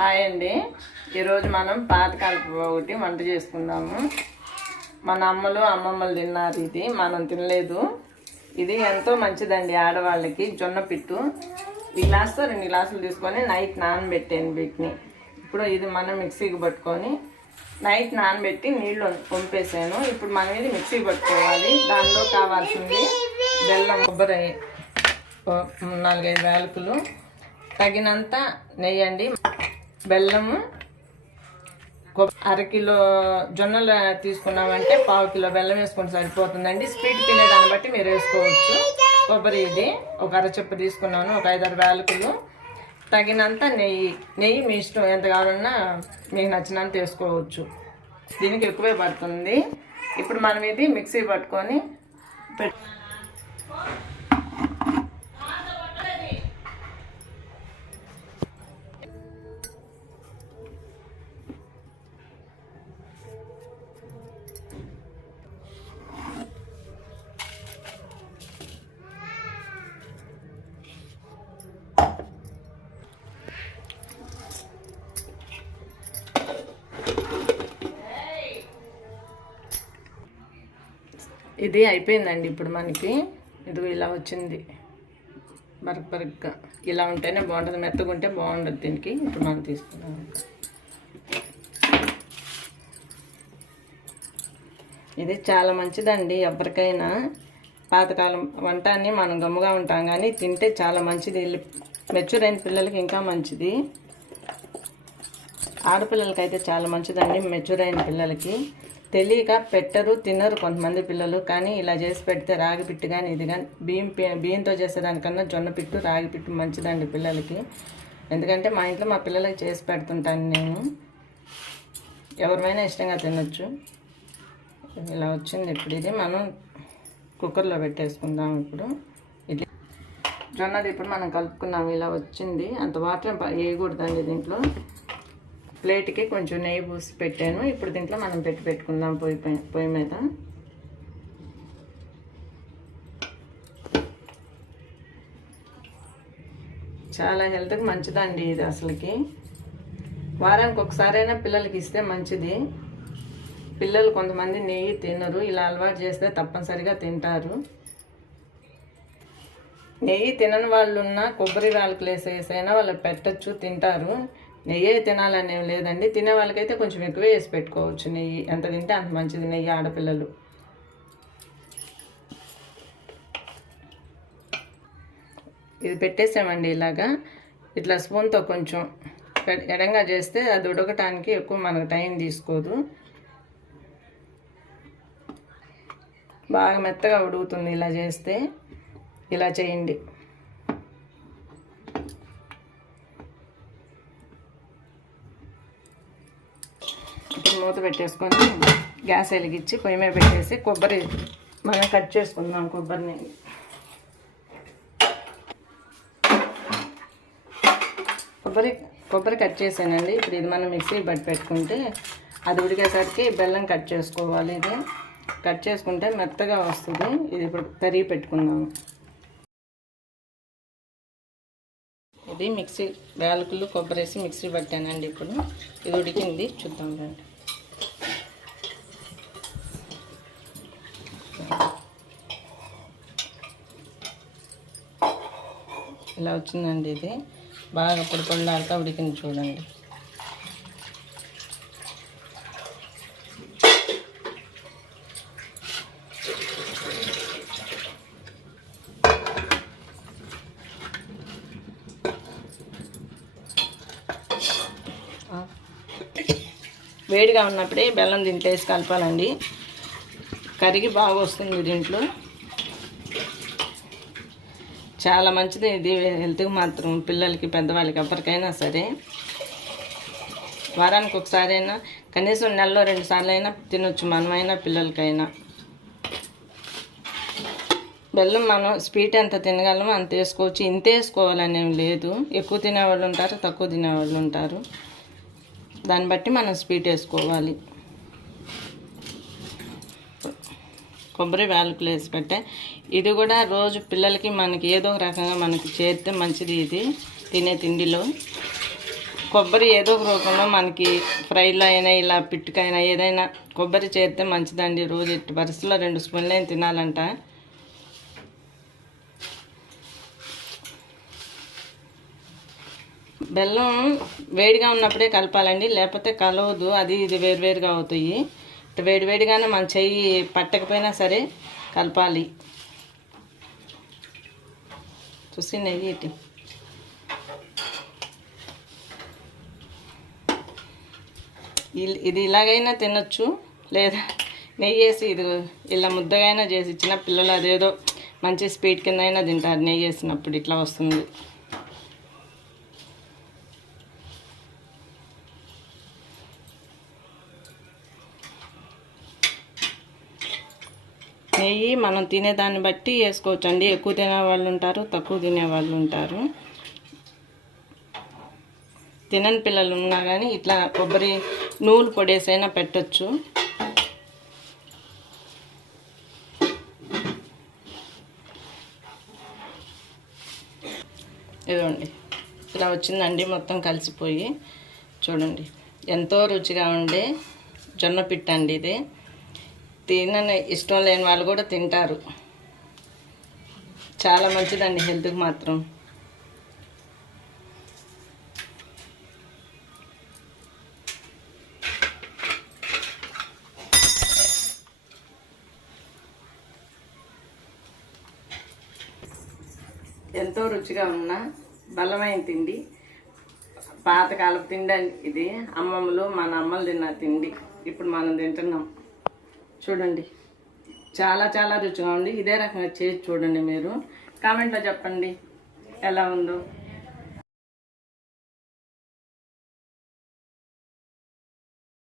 Hi అండి. ఈరోజు మనం పాతకాలపు ఒకటి వంట చేసుకుందాము. మన అమ్మమ్మలు తిన్నారు, ఇది మనం తినలేదు. ఇది ఎంతో మంచిదండి ఆడవాళ్ళకి. జొన్న పిట్టు ఈ గ్లాస్తో 2 గ్లాసులు తీసుకొని నైట్ నానబెట్టాను వీటిని. ఇప్పుడు ఇది మనం మిక్సీకి పట్టుకొని నైట్ నానబెట్టి నీళ్ళు పంపేసాను. ఇప్పుడు మనం ఇది మిక్సీకి పట్టుకోవాలి. దానిలో కావాల్సింది బెల్లం, కొబ్బరి, 4-5 యాలకులు, తగినంత నెయ్యి అండి. బెల్లము, 1/2 కిలో జొన్నలు తీసుకున్నామంటే 1/4 కిలో బెల్లం వేసుకుంటే సరిపోతుందండి. స్వీట్ తినేదాన్ని బట్టి మీరు వేసుకోవచ్చు. కొబ్బరి ఇది 1 అరచెప్ప తీసుకున్నాను, 1 5-6 యాలకులు, తగినంత నెయ్యి మీ ఇష్టం, ఎంత కావాలన్నా మీకు నచ్చినంత వేసుకోవచ్చు. దీనికి ఎక్కువే పడుతుంది. ఇప్పుడు మనం ఇది మిక్సీ పట్టుకొని ఇది అయిపోయిందండి. ఇప్పుడు మనకి ఇది ఇలా వచ్చింది, బరకగా ఇలా ఉంటేనే బాగుంటుంది. మెత్తగా ఉంటే బాగుండదు దీనికి. ఇప్పుడు మనం తీసుకున్నాం. ఇది చాలా మంచిదండి ఎవరికైనా. పాతకాలం వంట అని మనం గమ్ముగా ఉంటాం, కానీ తింటే చాలా మంచిది. మెచ్యూర్ అయిన పిల్లలకి ఇంకా మంచిది. ఆడపిల్లలకి అయితే చాలా మంచిదండి. మెచ్యూర్ అయిన పిల్లలకి తెలియక పెట్టరు, తినరు కొంతమంది పిల్లలు. కానీ ఇలా చేసి పెడితే రాగి పిట్టు కానీ ఇది కానీ బియ్యంతో చేసేదానికన్నా జొన్న పిట్టు, రాగి పిట్టు మంచిదండి పిల్లలకి. ఎందుకంటే మా ఇంట్లో మా పిల్లలకి చేసి పెడుతుంటాను నేను. ఎవరిమైనా ఇష్టంగా తినొచ్చు. ఇలా వచ్చింది. ఇప్పుడు ఇది మనం కుక్కర్లో పెట్టేసుకుందాం. ఇప్పుడు ఇది జొన్నది ఇప్పుడు మనం కలుపుకున్నాం. ఇలా వచ్చింది. అంత వాటర్ వేయకూడదండి దీంట్లో. ప్లేట్కి కొంచెం నెయ్యి పూసి పెట్టాను. ఇప్పుడు దీంట్లో మనం పెట్టుకుందాం పొయ్యి మీద. చాలా హెల్త్కి మంచిదండి ఇది. అసలుకి వారానికి ఒకసారైనా పిల్లలకి ఇస్తే మంచిది. పిల్లలు కొంతమంది నెయ్యి తినరు, ఇలా అలవాటు చేస్తే తప్పనిసరిగా తింటారు. నెయ్యి తినని వాళ్ళు ఉన్న కొబ్బరి యాలకులు వేసేసైనా వాళ్ళకి పెట్టచ్చు, తింటారు. నెయ్యి తినాలనేవి లేదండి. తినే వాళ్ళకైతే కొంచెం ఎక్కువ వేసి పెట్టుకోవచ్చు. నెయ్యి ఎంత తింటే అంత మంచిది. నెయ్యి ఆడపిల్లలు. ఇది పెట్టేసామండి. ఇలాగా ఇట్లా స్పూన్తో కొంచెం ఎడంగా చేస్తే అది ఉడకటానికి ఎక్కువ మనకు టైం తీసుకోదు. బాగా మెత్తగా ఉడుకుతుంది ఇలా చేస్తే. ఇలా చేయండి. ఇప్పుడు మూత పెట్టేసుకొని గ్యాస్ వెలిగించి పొయ్యి మీద పెట్టేసి కొబ్బరి మనం కట్ చేసుకుందాం. కొబ్బరి కట్ చేసానండి. ఇప్పుడు ఇది మనం మిక్సీ పట్టి పెట్టుకుంటే అది ఉడికేసరికి బెల్లం కట్ చేసుకోవాలి. ఇది కట్ చేసుకుంటే మెత్తగా వస్తుంది. ఇది ఇప్పుడు తరిగి పెట్టుకుందాము. ఇది మిక్సీ యాలకులు, కొబ్బరి వేసి మిక్సీ పట్టానండి. ఇప్పుడు ఇది ఉడికింది, చూద్దాం రండి. ఇలా వచ్చిందండి. ఇది బాగా పొడిలాడుతూ ఉడికింది చూడండి. వేడిగా ఉన్నప్పుడే బెల్లం దీంట్లో వేసి కలపాలండి. కరిగి బాగా వస్తుంది దీంట్లో. చాలా మంచిది ఇది హెల్త్కి మాత్రం. పిల్లలకి, పెద్దవాళ్ళకి, ఎవరికైనా సరే వారానికి ఒకసారైనా, కనీసం నెలలో 2 సార్లు అయినా తినొచ్చు మనమైనా పిల్లలకైనా. బెల్లం మనం స్వీట్ ఎంత తినగలమో అంత వేసుకోవచ్చు. ఇంత వేసుకోవాలనేమి లేదు. ఎక్కువ తినేవాళ్ళు ఉంటారు, తక్కువ తినేవాళ్ళు ఉంటారు. దాన్ని బట్టి మనం స్వీట్ వేసుకోవాలి. కొబ్బరి యాలకులు వేసి పెట్టే ఇది కూడా రోజు పిల్లలకి మనకి ఏదో ఒక రకంగా మనకి చేరితే మంచిది. ఇది తినే తిండిలో కొబ్బరి ఏదో ఒక రూపంలో మనకి ఫ్రైలో అయినా ఇలా పిట్టుకైనా ఏదైనా కొబ్బరి చేరితే మంచిదండి. రోజు ఎట్టి పరిస్థితుల్లో 2 స్పూన్లు అయినా తినాలంట. బెల్లం వేడిగా ఉన్నప్పుడే కలపాలండి, లేకపోతే కలవదు. అది ఇది వేరువేరుగా అవుతాయి. వేడివేడిగానే మన చెయ్యి పట్టకపోయినా సరే కలపాలి. చూసి నెయ్యి ఇటు ఇది ఇలాగైనా తినొచ్చు, లేదా నెయ్యి వేసి ఇది ఇలా ముద్దగైనా చేసి ఇచ్చిన పిల్లలు అదేదో మంచి స్వీట్ కింద అయినా తింటారు. నెయ్యి వేసినప్పుడు ఇట్లా వస్తుంది. నెయ్యి మనం తినేదాన్ని బట్టి వేసుకోవచ్చు అండి. ఎక్కువ తినేవాళ్ళు ఉంటారు, తక్కువ తినేవాళ్ళు ఉంటారు. తినని పిల్లలు ఉన్నా కానీ ఇట్లా కొబ్బరి నూనె పొడేసైనా పెట్టచ్చు. ఇదిగోండి ఇలా వచ్చిందండి, మొత్తం కలిసిపోయి. చూడండి ఎంతో రుచిగా ఉండే జొన్న పిట్టు అండి ఇది. తినని ఇష్టం లేని వాళ్ళు కూడా తింటారు. చాలా మంచిదండి హెల్త్కి మాత్రం. ఎంతో రుచిగా ఉన్న బలమైన తిండి, పాతకాలపు తిండి ఇది. అమ్మమ్మలు మన అమ్మలు తిన్న తిండి ఇప్పుడు మనం తింటున్నాం. చూడండి చాలా చాలా రుచిగా ఉంది. ఇదే రకంగా చేసి చూడండి. మీరు కామెంట్లో చెప్పండి ఎలా ఉందో.